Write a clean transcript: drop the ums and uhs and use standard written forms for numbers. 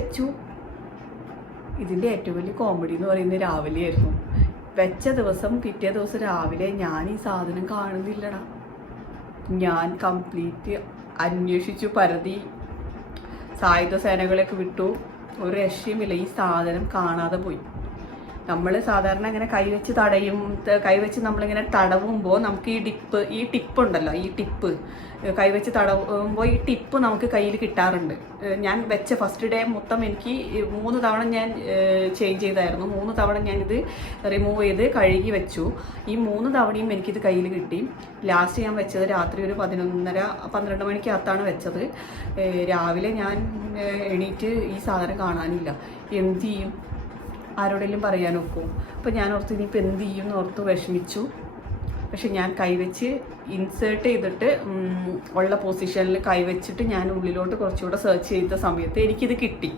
വെച്ചു. ഇതിൻ്റെ ഏറ്റവും വലിയ കോമഡി എന്ന് പറയുന്നത് രാവിലെ ആയിരുന്നു. വെച്ച ദിവസം പിറ്റേ ദിവസം രാവിലെ ഞാൻ ഈ സാധനം കാണുന്നില്ലടാ. ഞാൻ കംപ്ലീറ്റ് അന്വേഷിച്ചു, പരതി, സായുധ സേനകളൊക്കെ വിട്ടു, ഒരു രക്ഷയുമില്ല. ഈ സാധനം കാണാതെ പോയി. നമ്മൾ സാധാരണ ഇങ്ങനെ കൈവച്ച് നമ്മളിങ്ങനെ തടവുമ്പോൾ നമുക്ക് ഈ ടിപ്പ് ഉണ്ടല്ലോ, ഈ ടിപ്പ് കൈവച്ച് തടവുമ്പോൾ ഈ ടിപ്പ് നമുക്ക് കയ്യിൽ കിട്ടാറുണ്ട്. ഞാൻ വെച്ച ഫസ്റ്റ് ഡേ മൊത്തം എനിക്ക് 3 തവണ ഞാൻ ചേഞ്ച് ചെയ്തായിരുന്നു. 3 തവണ ഞാനിത് റിമൂവ് ചെയ്ത് കഴുകി വെച്ചു. ഈ 3 തവണയും എനിക്കിത് കയ്യിൽ കിട്ടി. ലാസ്റ്റ് ഞാൻ വെച്ചത് രാത്രി ഒരു 11:30-12 മണിക്കകത്താണ് വെച്ചത്. രാവിലെ ഞാൻ എണീറ്റ് ഈ സാധനം കാണാനില്ല. എന്ത് ചെയ്യും? ആരോടെങ്കിലും പറയാൻ ഒക്കും. അപ്പോൾ ഞാൻ ഓർത്ത് ഇനിയിപ്പോൾ എന്ത് ചെയ്യും എന്ന് ഓർത്ത് വിഷമിച്ചു. പക്ഷെ ഞാൻ കൈവച്ച് ഇൻസേർട്ട് ചെയ്തിട്ട് ഉള്ള പൊസിഷനിൽ കൈവച്ചിട്ട് ഞാൻ ഉള്ളിലോട്ട് കുറച്ചുകൂടെ സെർച്ച് ചെയ്ത സമയത്ത് എനിക്കിത് കിട്ടി.